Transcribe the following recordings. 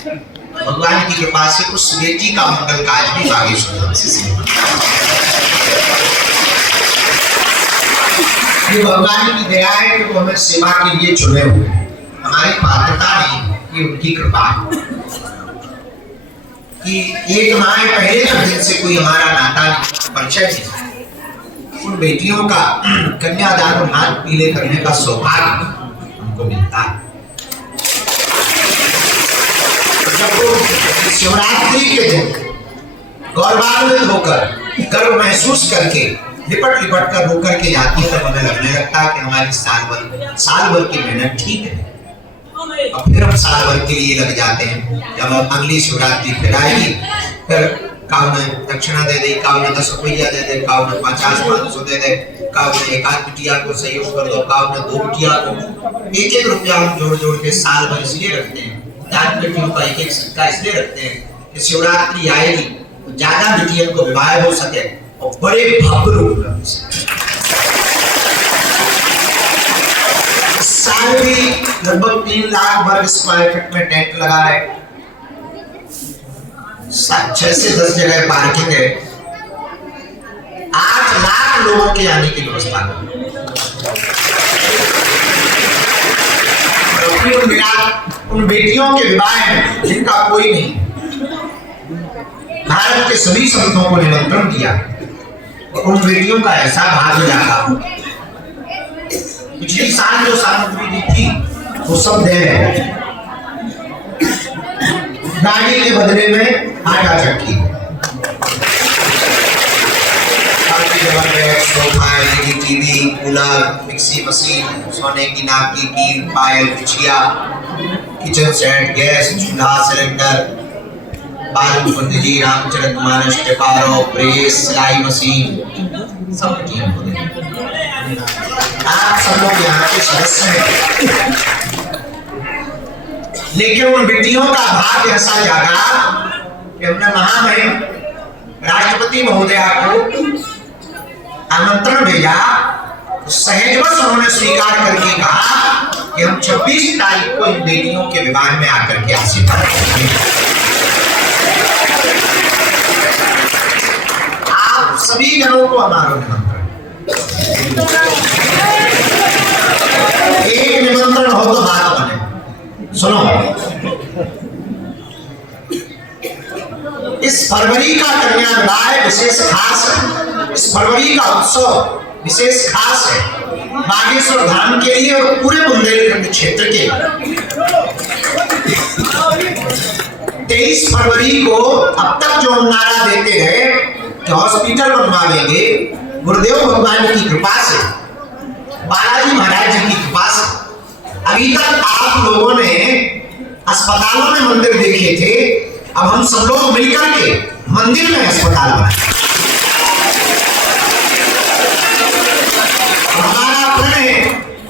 भगवान की कृपा से उस बेटी का मंगल काज भी बागेश्वर धाम से सिद्ध। ये भगवान की दया है कि वो हमें सेवा के लिए चुने हुए, हमारी पात्रता नहीं, ये उनकी कृपा है कि एक माँ पहले दिन से कोई हमारा नाता परिचय नहीं, उन बेटियों का कन्यादान और हाथ पीले करने का सौभाग्य हमको मिलता है। शिवरात्रि के दिन गौरवान्वित होकर गर्व महसूस करके लिपट कर रोकर के जाती है, तब हमें लगने लगता है कि हमारी साल भर की मेहनत ठीक है। और फिर हम साल भर के लिए लग जाते हैं। जब अगली शिवरात्रि फिर आएगी, फिर काव ने दक्षिणा दे दे, काव ने 10 रुपया दे दे, काव ने 50-500 दे दे, काव ने 1 बिटिया को सहयोग कर दो, काव ने 2 बिटिया को, 1-1 रुपया हम जोड़ के साल भर इसलिए रखते हैं, दान बेटियों का 1-1 सिक्का इसलिए रखते हैं कि शिवरात्रि आएगी तो ज्यादा बेटियों को विवाह हो सके और बड़े भव्य रूप में हो सके। साल भी लगभग 3 लाख वर्ग स्क्वायर फीट में टेंट लगा है, 6 से 10 जगह पार्किंग है, 8 लाख लोगों के आने की व्यवस्था है। उन बेटियों के विवाह में जिनका कोई नहीं, भारत के सभी संतों को निमंत्रण दिया और उन बेटियों का ऐसा भाग जागा। पिछली साल जो सामग्री दी थी वो सब दे रहे, गाड़ी के बदले में आटा चक्की, sofa, LED TV, cooler, mixie machine, सोने की नाक की कील, पायल, बिछिया, किचन सेट, गैस, चूल्हा, सिलेंडर, बालू पंडित जी, रामचरितमानस, टिपारो, प्रेस, सिलाई मशीन, सब टीम को दे। आप सब लोग यहाँ के सदस्य हैं, लेकिन उन बेटियों का भाग्य ऐसा जागा कि हमने महामहिम राष्ट्रपति महोदया को आमंत्रण भेजा, तो सहजवश उन्होंने स्वीकार करके कहा कि हम 26 तारीख को इन बेटियों के विवाह में आकर के आशीर्वाद देंगे। आप सभी जनों को हमारा निमंत्रण, एक निमंत्रण हो तो बात बने। सुनो, इस फरवरी का कन्या विवाह विशेष खास है, इस फरवरी का उत्सव विशेष खास है बागेश्वर धाम के लिए और पूरे बुंदेलखंड क्षेत्र के। 23 फरवरी को अब तक जो हम नारा देते हैं कि हॉस्पिटल बनवाएंगे, गुरुदेव भगवान की कृपा से, बालाजी महाराज जी की कृपा से, अभी तक आप लोगों ने अस्पतालों में मंदिर देखे थे, अब हम सब लोग मिलकर के मंदिर में अस्पताल बनाए। हमारा प्रण है,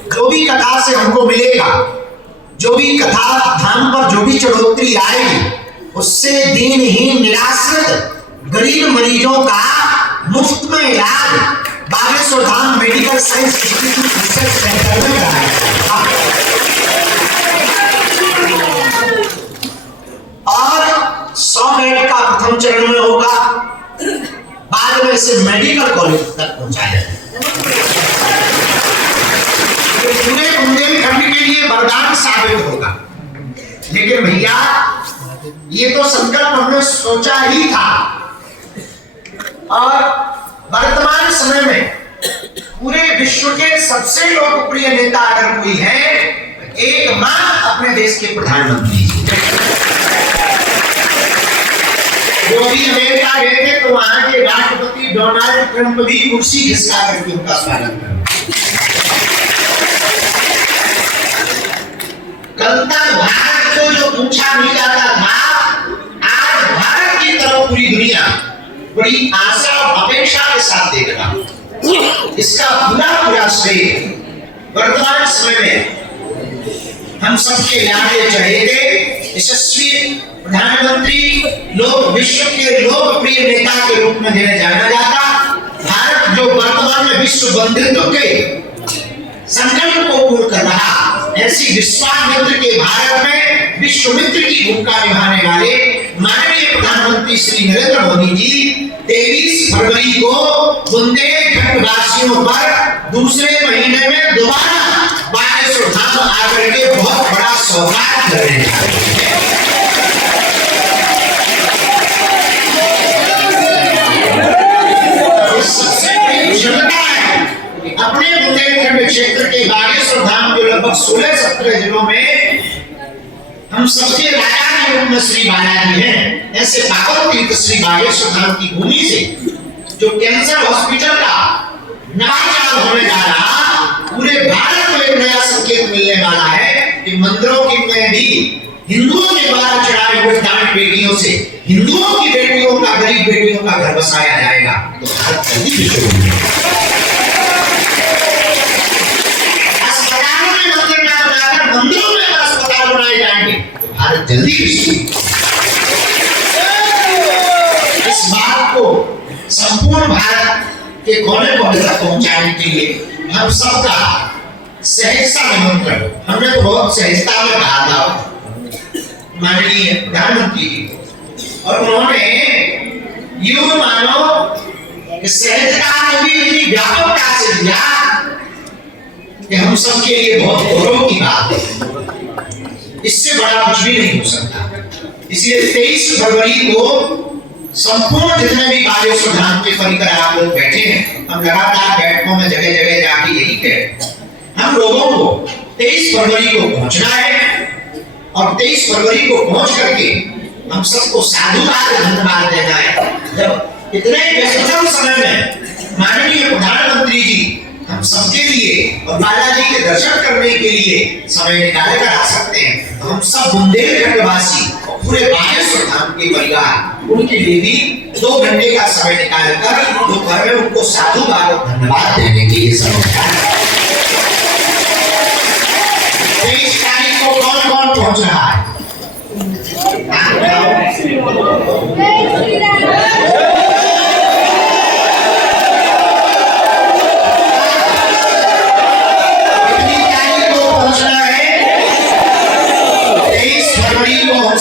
जो भी कथा से हमको मिलेगा, जो भी कथा धाम पर जो भी चढ़ोतरी आएगी, उससे दीनहीन निराश्रित गरीब मरीजों का मुफ्त में इलाज Bageshwar Dham medical science institute research centre में कराएगा। और 100 बेड का प्रथम चरण में होगा, बाद में इसे मेडिकल कॉलेज तक पहुंचाया जाएगा। पूरे बुंदेलखंड के लिए वरदान साबित होगा। लेकिन भैया, ये तो संकल्प हमने सोचा ही था, और वर्तमान समय में पूरे विश्व के सबसे लोकप्रिय नेता अगर कोई है, एकमात्र अपने देश के प्रधानमंत्री। वो भी अमेरिका गए थे तो वहां के राष्ट्रपति डोनाल्ड ट्रंप भी कुर्सी घिसका करके उनका स्वागत कर। कल तक भारत को जो पूछा नहीं जाता था, आज भारत की तरफ पूरी दुनिया बड़ी आशा और अपेक्षा के साथ देख रहा। इसका पूरा श्रेय वर्तमान समय में हम सबके लाडले चहेते यशस्वी प्रधानमंत्री, लोग विश्व के लोकप्रिय नेता के रूप में जिन्हें जाना जाता, भारत जो वर्तमान में विश्व बंधुत्व के संकल्प को पूर्ण कर रहा, ऐसी विश्वामित्र के भारत में विश्वामित्र की भूमिका निभाने वाले माननीय प्रधानमंत्री श्री नरेंद्र मोदी जी 23 फरवरी को बुंदेलखंड वासियों पर दूसरे महीने में दोबारा बागेश्वर धाम आकर के बहुत बड़ा सौगात कर रहे हैं। सबसे बड़ी क्षमता है अपने बुंदेलखंड क्षेत्र के बागेश्वर धाम के लगभग 16-17 जिलों में हम सबके राजा के रूप में श्री बालाजी हैं। ऐसे पावन तीर्थ श्री बागेश्वर धाम की भूमि से जो कैंसर हॉस्पिटल का नवाचार होने जा रहा, पूरे भारत में एक नया संकेत मिलने वाला है कि मंदिरों की में भी हिंदुओं के द्वारा चढ़ाई हुए दान पेटियों से हिंदुओं की बेटियों का, गरीब बेटियों का घर बसाया जाएगा। तो भारत जल्दी विश्व अस्पतालों में मंदिर ना बनाकर मंदिरों में अस्पताल बनाए जाएंगे। तो भारत जल्दी विश्व इस बात को संपूर्ण भारत के कोने कोने तक पहुंचाने के लिए हम सबका सहजता निमंत्रण, हमने तो बहुत सहजता में कहा था माननीय प्रधानमंत्री जी, और उन्होंने यूं मानो कि सहजता को भी इतनी व्यापकता से दिया कि हम सबके लिए बहुत गौरव की बात है। इससे बड़ा कुछ भी नहीं हो सकता। इसलिए 23 फरवरी को संपूर्ण जितने भी बागेश्वर धाम के परिकर आप लोग बैठे हैं, हम लगातार बैठकों में जगह जगह जाके यही कह हम लोगों को 23 फरवरी को पहुंचना है और 23 फरवरी को पहुंच करके हम सबको साधुवाद धन्यवाद देना है। जब इतने व्यस्ततम समय में माननीय प्रधानमंत्री जी हम सबके लिए और बालाजी के दर्शन करने के लिए समय निकाल कर आ सकते हैं, तो हम सब बुंदेलखंड वासी और पूरे बागेश्वर धाम के परिवार उनके लिए भी 2 घंटे का समय निकाल कर दोपहर में उनको साधुवाद और धन्यवाद देने के लिए समय 23 तारीख को कौन कौन पहुंच रहा है?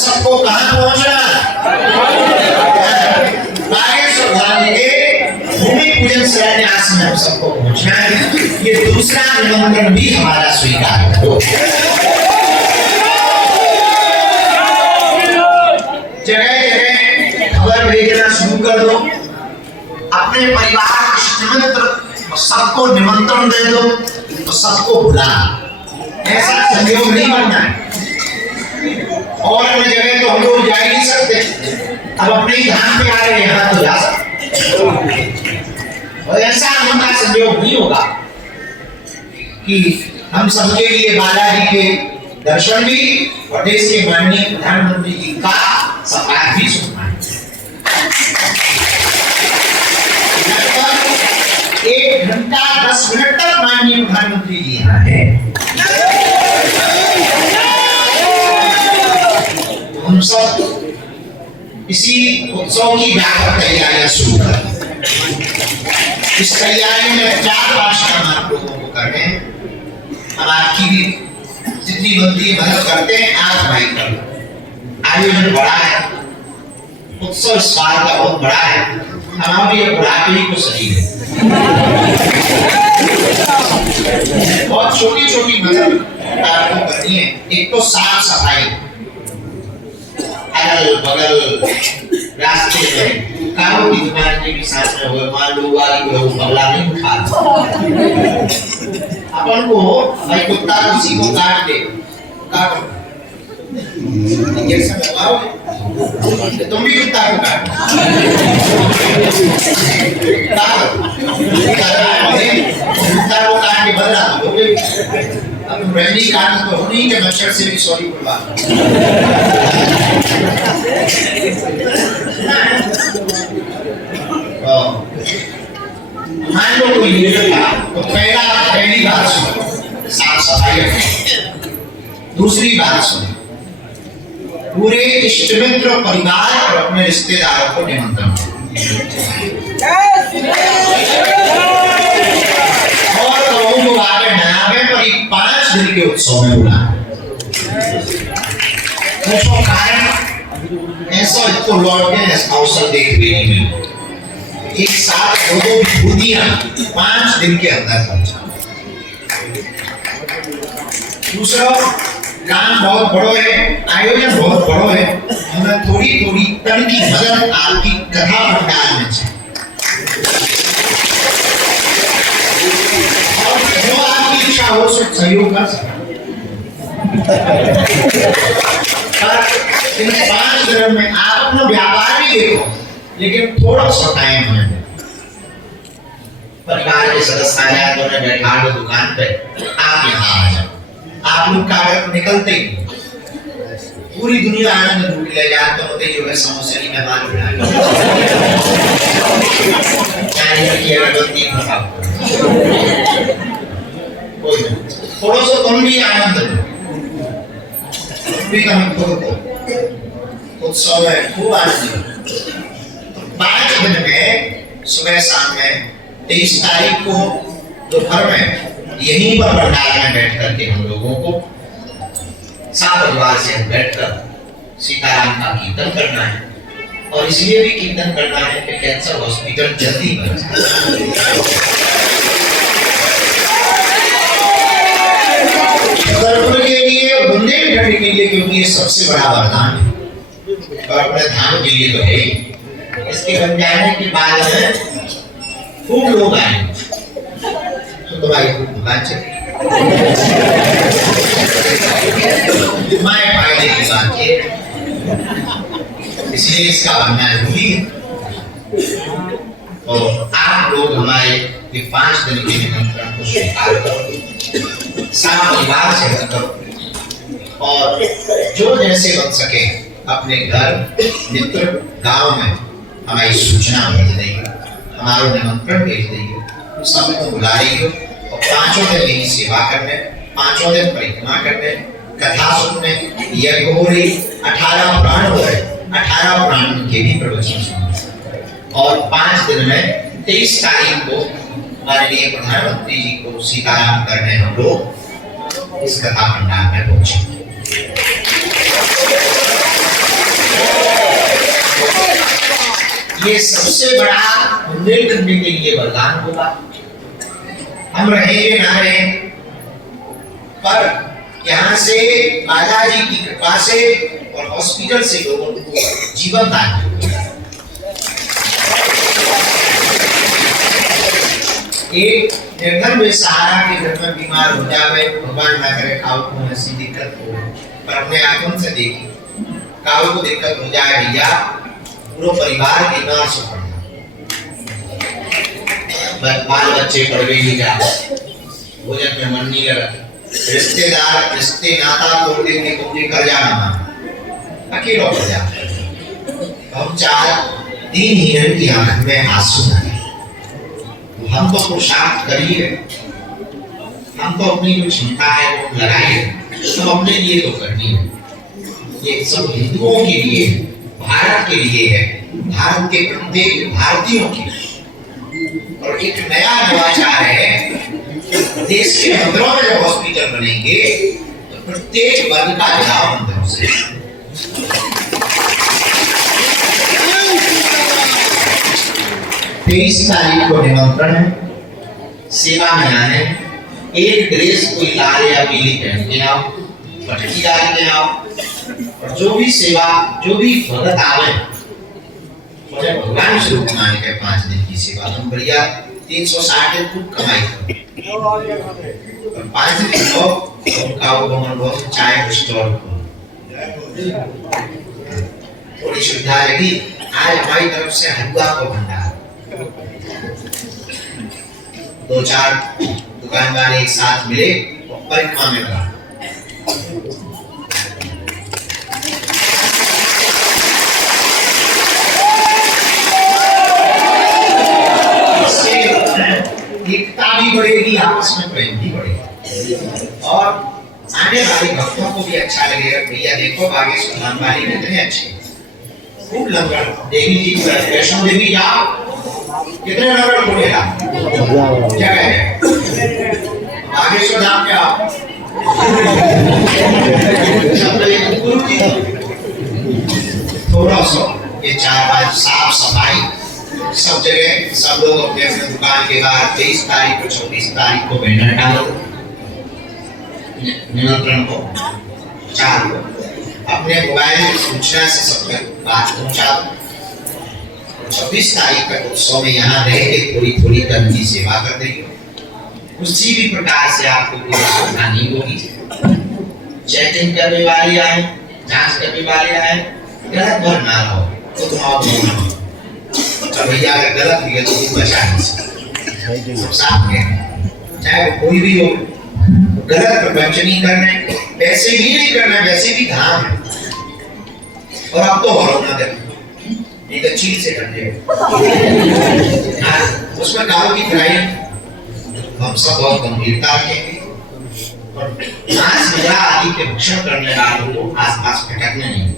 सबको कहां पहुंचना? बागेश्वर धाम के भूमि पूजन शिलान्यास में हम सबको पहुंचना है। ये दूसरा निमंत्रण भी हमारा स्वीकार करो। जगह जगह खबर भेजना शुरू कर दो, अपने परिवार इष्ट मित्र सबको निमंत्रण दे दो, तो सबको बुला। ऐसा संयोग नहीं बनना है। और अन्य जगह तो हम लोग जा ही नहीं सकते, अब अपने ही धाम पे आ रहे यहाँ तो जा सकते। और ऐसा हमारा संयोग नहीं होगा कि हम सबके लिए बालाजी के दर्शन भी और देश के माननीय प्रधानमंत्री जी का सत्कार भी सुनना है। 1 घंटा 10 मिनट तक माननीय प्रधानमंत्री जी यहाँ है। हम सब इसी उत्सव की व्यापक तैयारियां शुरू कर। इस तैयारी में 4 काम आप लोगों को करने, हम आपकी भी जितनी बनती है मदद करते हैं। आज भाई कर आयोजन बड़ा है, उत्सव इस साल का बहुत बड़ा है, हमारा भी बुढ़ापे को सही है। बहुत छोटी छोटी मदद आपको करनी है। एक तो साफ सफाई, अगल बगल रास्ते में कारों की दुकान के भी साथ में हुए, मान लो वाली को बगला नहीं उठा अपन को भाई कुत्ता किसी को काट दे, काटो इंजेक्शन लगाओगे, तुम भी कुत्ता को काटो, कुत्ता को काट के बदला दोगे। अब रैली काटना तो नहीं कि मच्छर से भी सॉरी बोलवा। मान लो कोई लीडर था तो पहली बात सुनो, साफ सफाई रखें। दूसरी बात सुनो, पूरे इष्ट मित्र परिवार और अपने रिश्तेदारों को निमंत्रण और लोगों को आगे नयावे पर 5 दिन के उत्सव में बुला। उसको कारण ऐसा इसको लौट के अवसर देख भी नहीं मिले। एक साथ दो विभूतियां 5 दिन के अंदर पहुंचा। दूसरा काम बहुत बड़ो है, आयोजन बहुत बड़ो है, हमें थोड़ी थोड़ी तनकी मदद आपकी कथा पंडाल में है। और जो आपकी इच्छा हो सो सहयोग कर सकते। इन 5 दिनों में आप अपना व्यापार भी देखो, लेकिन थोड़ा सा टाइम हमें दे। परिवार के सदस्य आ जाए तो बैठा दो दुकान पे, आप यहाँ आ जाओ। आप लोग कागज निकलते ही पूरी दुनिया आनंद लूट ले जाए तो होते जो है समोसे की मेहमान उठाए की अगरबत्ती थोड़ा सा तुम भी आनंद लो, भी हम खुद को उत्सव में खूब आनंद लो। 5 दिन में सुबह शाम में 23 तारीख को दोपहर में यहीं पर पंडाल में बैठ करके हम लोगों को परिवार से बैठकर सीताराम का कीर्तन करना है। और इसलिए भी कीर्तन करना है कि कैंसर हॉस्पिटल जल्दी बन जाए। के लिए बुंदेलखंड के लिए, क्योंकि ये सबसे बड़ा वरदान है और अपने धाम के लिए तो है। इसके बन जाने के बाद खूब लोग आएंगे तो भाई दुकान चले मैं फायदे की बात है, इसलिए इसका बनना जरूरी है। और आप लोग हमारे 5 दिन के निमंत्रण को स्वीकार करो, सारा परिवार से करो और जो जैसे बन सके अपने घर मित्र गांव में हमारी सूचना भेज देंगे, हमारा निमंत्रण भेज देंगे, सबको बुला रही हो और 5 दिन यही सेवा करने, 5 दिन परिक्रमा करने, कथा सुनने, यज्ञ हो रही, 18 प्राण हो रहे, 18 प्राण के भी प्रवचन सुनने। और 5 दिन में 23 तारीख को माननीय प्रधानमंत्री जी को सीताराम करने हम लोग इस कथा पंडाल में पहुंचे। ये सबसे बड़ा बुंदेलखंड के लिए वरदान होगा। हम रहेंगे ना रहे, पर यहाँ से बालाजी की कृपा से और हॉस्पिटल से लोगों को जीवन दान मिलेगा। एक निर्धन बेसहारा के घर में बीमार हो जावे, भगवान ना करे काऊ को ऐसी दिक्कत हो, पर अपने आंखों से देखी काऊ को दिक्कत हो जाए भैया, पूरा परिवार बीमार से पड़ जाए, बाल बच्चे पड़ गए नहीं जा, भोजन में मन नहीं लगा, रिश्तेदार रिश्ते नाता तोड़ देंगे तो मुझे कर जाना मान अकेला पड़ जाता। हम 4 दिन की आंख में आंसू आए, हम तो पुरुषार्थ करिए, हम तो अपनी जो क्षमता है वो लगाइए, सब अपने लिए तो करनी है। ये सब हिंदुओं के लिए, भारत के लिए है, भारत के प्रत्येक भारतीयों के लिए। और एक नया नवाचार है, देश के मंदिरों में जब हॉस्पिटल बनेंगे तो प्रत्येक वर्ग का जुड़ाव मंदिरों से। 23 तारीख को निमंत्रण है, सेवा में आने, एक ड्रेस कोई लाल या पीली पहन के आओ, पटकी डाल के आओ, और जो भी सेवा जो भी भगत आवे मुझे भगवान स्वरूप मान के 5 दिन की सेवा तुम बढ़िया 360 दिन खूब कमाई करो। और 5 दिन लोग काऊ को चाय स्टॉल थोड़ी सुविधा लगी। आज हमारी तरफ से हलवा को भंडार, 2-4 दुकानदार एक साथ मिले और परिक्रमा में लगा। एकता भी बढ़ेगी, आपस में प्रेम भी बढ़ेगा और आने वाले भक्तों को भी अच्छा लगेगा। भैया देखो बागेश्वर धाम वाले कितने अच्छे, खूब लंगर देवी जी वैष्णो देवी जाओ, कितने लंगर खोलेगा जगह है। बागेश्वर धाम क्या गुरु जी थोड़ा सा ये 4-5 साफ सफाई सब जगह, सब लोग अपने अपने दुकान के बाहर 23 तारीख को 24 तारीख को बैनर डालो, निमंत्रण को चालू अपने मोबाइल सूचना से सब तक बात पहुंचाओ। 26 तारीख तक उत्सव में यहाँ रह के थोड़ी थोड़ी तन की सेवा कर देंगे। किसी भी प्रकार से आपको कोई असुविधा नहीं होगी। चेकिंग करने वाले आए, जांच करने वाले आए, गलत भर ना रहो तो तुम्हारा भैया अगर गलत हुई है तो तुम बचा नहीं सकते। साफ है, चाहे वो कोई भी हो, गलत प्रपंच नहीं करना है, वैसे भी नहीं करना है, वैसे भी धाम है। और अब तो और ना देना, नहीं तो चीज से करते हो उसमें गाँव की खराई हम सब बहुत गंभीरता रखेंगे और मांस मदिरा आदि के भक्षण करने वालों को आसपास भटकने नहीं।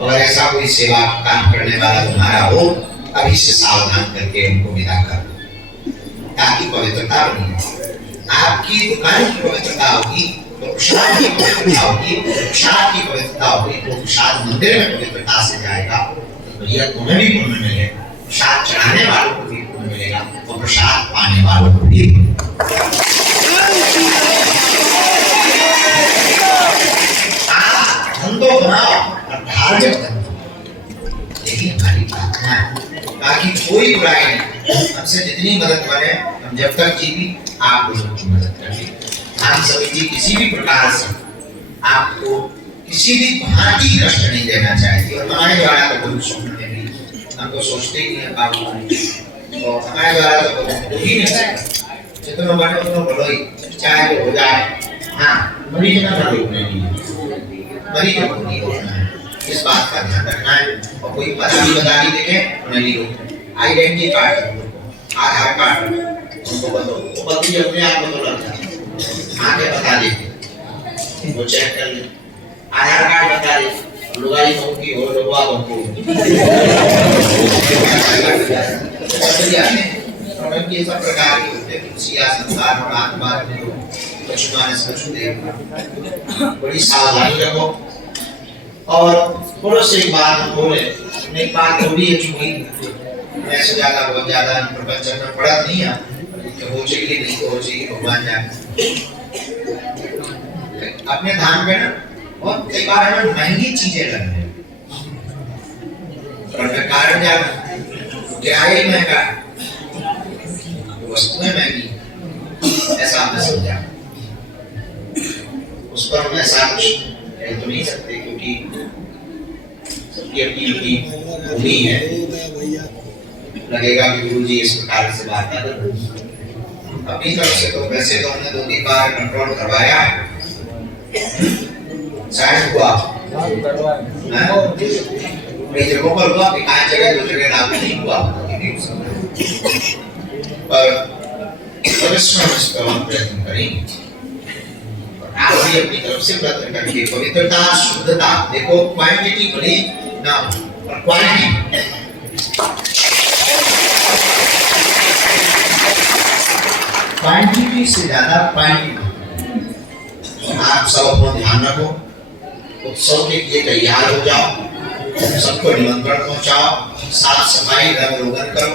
अगर ऐसा कोई सेवा काम करने वाला तुम्हारा हो, अभी से सावधान करके उनको विदा कर दो, ताकि पवित्रता बनी। आपकी दुकान की पवित्रता होगी तो प्रसाद की पवित्रता होगी, प्रसाद की पवित्रता होगी तो प्रसाद मंदिर में पवित्रता से जाएगा। तो यह तुम्हें भी पुण्य मिलेगा, प्रसाद चढ़ाने वालों को भी पुण्य मिलेगा और प्रसाद पाने वालों को भी। धंधो बनाओ और धार्मिक धंधो, लेकिन हमारी प्रार्थना है बाकी कोई बुराई नहीं। हमसे जितनी मदद बने हम जब तक जीवी आप लोगों की मदद करेंगे। हम समिति किसी भी प्रकार से आपको किसी भी भांति कष्ट नहीं देना चाहेगी और हमारे द्वारा तो कोई स्वप्न में भी हम तो सोचते ही नहीं है बाबू, और हमारे द्वारा तो कोई ही नहीं सकता। जितना बने उतना बोलो ही, चाहे वो हो जाए। हाँ, मरीज ना मरीज को नहीं होना है, इस बात का ध्यान रखना है। और कोई पता भी बता देंगे नहीं हो, आइडेंटिटी कार्ड, आधार कार्ड उनको बताओ, वो बल्कि अपने आप को लग जाए, आगे बता देते, वो चेक कर ले, आधार कार्ड बता दे, लुगाई होगी और लोगवा होगी, और ये सब प्रकार के होते हैं। सिया संसार में बात में कुछ मानस कुछ देख, बड़ी सावधानी रखो। और पुरुष से एक बात बोले, एक बात थोड़ी है चुकी, मैं से ज्यादा बहुत ज्यादा प्रपंच में पड़ा नहीं है, तो हो चाहिए नहीं तो हो चाहिए, भगवान जाने। अपने धाम पे ना बहुत कई बार हमें महंगी चीजें लगने, पर कारण क्या किराया महंगा, वस्तुएं महंगी, ऐसा आपने समझा। उस पर हम ऐसा कुछ कह तो नहीं सकते क्योंकि सबकी अपनी अपनी भूमि है। लगेगा कि गुरुजी इस प्रकार से बात कर रहे हैं अपनी तरफ से, तो वैसे तो हमने 2-3 बार कंट्रोल करवाया है, शायद हुआ कई जगहों पर हुआ, कई जगह जो जगह लागू नहीं हुआ, पर परिश्रम इस पर हम प्रयत्न करेंगे। आप भी अपनी तरफ से प्रयत्न करके पवित्रता, शुद्धता, देखो क्वांटिटी बड़ी ना और क्वालिटी, क्वांटिटी से ज्यादा क्वालिटी। आप सब अपना ध्यान रखो, उत्सव के लिए तैयार हो जाओ, सबको निमंत्रण पहुंचाओ, साफ सफाई रंग रोगन करो,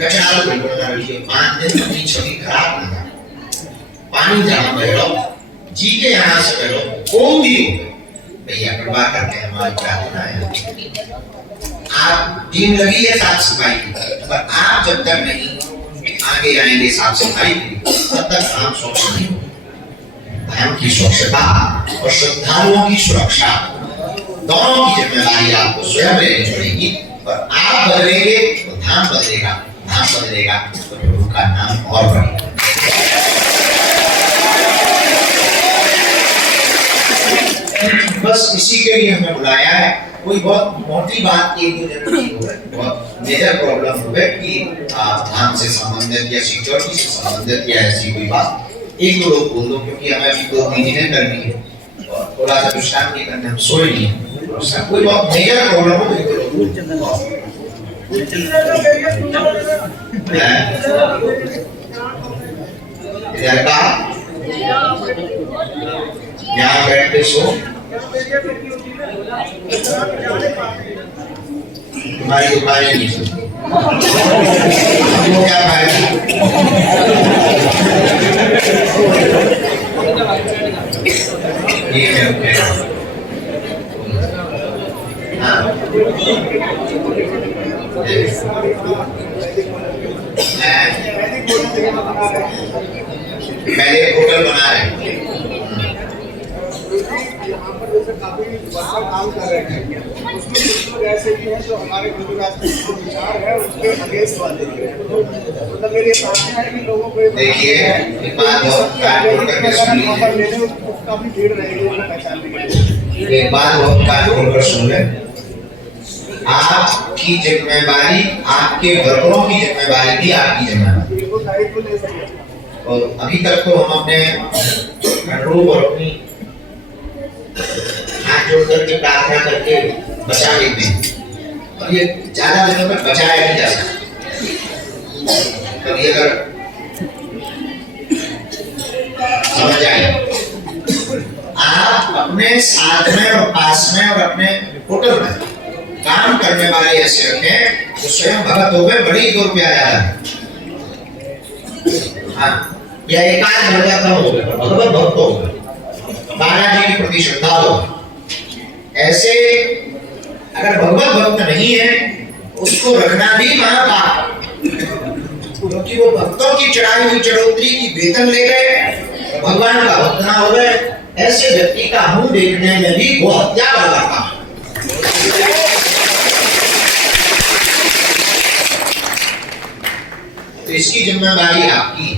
कचरा बिल्कुल ना रखिए, 5 दिन अपनी छवि खराब ना हो, पानी जहाँ बह जी के यहाँ से करो, कोई भी हो भैया कृपा करके हमारी प्रार्थना है। आप टीम लगी है साफ सफाई की, पर आप जब तक नहीं आगे आएंगे साफ सफाई की, तब तक काम स्वच्छ नहीं होगा। धर्म की स्वच्छता और श्रद्धालुओं की सुरक्षा दोनों की जिम्मेदारी आपको स्वयं लेनी पड़ेगी। और आप बदलेंगे तो धाम बदलेगा, धाम बदलेगा तो प्रभु का नाम और बढ़ेगा। बस इसी के लिए हमें बुलाया है। कोई बहुत मोटी बात एक दो जन नहीं हो, बहुत मेजर प्रॉब्लम हो गए कि धाम से संबंधित या सिक्योरिटी से संबंधित या ऐसी कोई बात एक दो लोग बोल दो, क्योंकि हमें अभी 2 महीने करनी है और थोड़ा सा विश्राम नहीं करने, हम सोए नहीं है। कोई बहुत मेजर प्रॉब्लम हो तो इधर का यहाँ बैठ के सो तुम्हारी उपाय नहीं सुनती। क्या फायदा? ये है हाँ पहले होटल बना रहे हैं, यहाँ पर जैसे काफी वर्षा काम कर रहे हैं, उसमें कुछ लोग ऐसे भी हैं जो हमारे गुजरात के जो विचार है उसके अगेंस्ट वाले हैं। मतलब मेरे सामने है कि लोगों को देखिए एक बात बहुत कानून करके सुनिए, काफी भीड़ रहेगी उन्हें पहचानने के लिए। एक बात बहुत कानून कर सुन ले, आपकी जिम्मेदारी, आपके वर्करों की जिम्मेदारी भी आपकी जिम्मेदारी। वो दायित्व ले सकते। और अभी तक तो हम अपने कंट्रोल और अपनी हाथ जोड़ करके प्रार्थना करके बचा लेते हैं, और ये ज्यादा दिनों तक बचाया नहीं जा सकता। कभी अगर समझ आए, आप अपने साथ में और पास में और अपने होटल में काम करने वाले ऐसे रखें तो स्वयं भगत हो गए, बड़ी 2 रुपया ज्यादा है। हाँ, या एकांत भगत कम हो गए, भगवत भक्त हो गए, बालाजी के प्रति श्रद्धा हो। ऐसे अगर भगवत भक्त नहीं है उसको रखना भी महापाप, क्योंकि वो भक्तों की चढ़ाई हुई चढ़ोतरी की वेतन ले गए, भगवान का भक्त ना हो गए। ऐसे व्यक्ति का मुंह देखने में भी वो हत्या वाला काम। तो इसकी जिम्मेदारी आपकी।